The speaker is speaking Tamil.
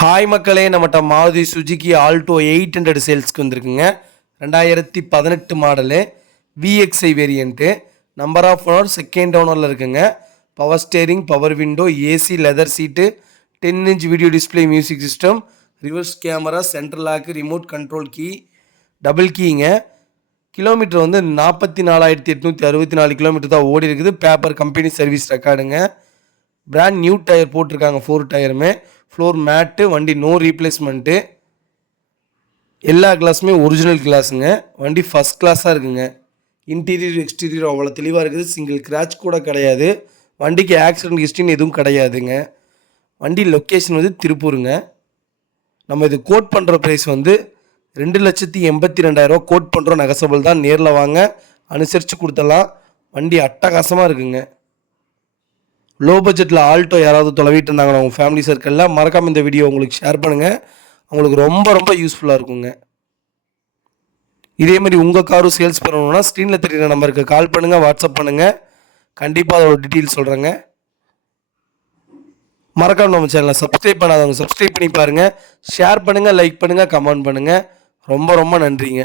ஹாய் மக்களே, நம்மகிட்ட மாருதி சுஜுகி ஆல்டோ 800 சேல்ஸ்க்கு வந்திருக்குங்க. 2018 model, VXI variant, number of owner second ஓனரில் இருக்குங்க. Power steering, power window, AC, leather seat, 10 inch video display, music system, reverse camera, central lock, remote control key, double கீங்க. கிலோமீட்டர் வந்து 44,864 கிலோமீட்டர் தான் ஓடி இருக்குது. பேப்பர் கம்பெனி சர்வீஸ் ரெக்கார்டுங்க. பிராண்ட் நியூ டயர் போட்டிருக்காங்க, 4 டயருமே. ஃப்ளோர் மேட்டு, வண்டி நோ ரீப்ளேஸ்மெண்ட்டு, எல்லா கிளாஸுமே ஒரிஜினல் கிளாஸுங்க. வண்டி ஃபஸ்ட் கிளாஸாக இருக்குங்க. இன்டீரியர் எக்ஸ்டீரியர் அவ்வளோ தெளிவாக இருக்குது. சிங்கிள் கிராச் கூட கிடையாது. வண்டிக்கு ஆக்சிடென்ட் ஹிஸ்ட்ரின்னு எதுவும் கிடையாதுங்க. வண்டி லொக்கேஷன் வந்து திருப்பூருங்க. நம்ம இது கோட் பண்ணுற ப்ரைஸ் வந்து 2,82,000 கோட் பண்ணுறோம். நெகசபிள் தான். நேரில் வாங்க, அனுசரித்து கொடுத்துடலாம். வண்டி அட்டகாசமாக இருக்குங்க. லோ பட்ஜெட்டில் ஆல்டோ யாராவது தொலைவிட்டு இருந்தாங்கன்னா உங்கள் ஃபேமிலி சர்க்கிளில் மறக்காமல் இந்த வீடியோ உங்களுக்கு ஷேர் பண்ணுங்கள். உங்களுக்கு ரொம்ப ரொம்ப யூஸ்ஃபுல்லாக இருக்குங்க. இதேமாதிரி உங்கள் காரும் சேல்ஸ் பண்ணணுன்னா ஸ்க்ரீனில் தெரிகிற நம்பருக்கு கால் பண்ணுங்கள், வாட்ஸ்அப் பண்ணுங்கள். கண்டிப்பாக அதோட டீட்டெயில்ஸ் சொல்கிறேங்க. மறக்காமல் நம்ம சேனலை சப்ஸ்கிரைப் பண்ணாதவங்க சப்ஸ்கிரைப் பண்ணி பாருங்கள். ஷேர் பண்ணுங்கள், லைக் பண்ணுங்கள், கமெண்ட் பண்ணுங்கள். ரொம்ப ரொம்ப நன்றிங்க.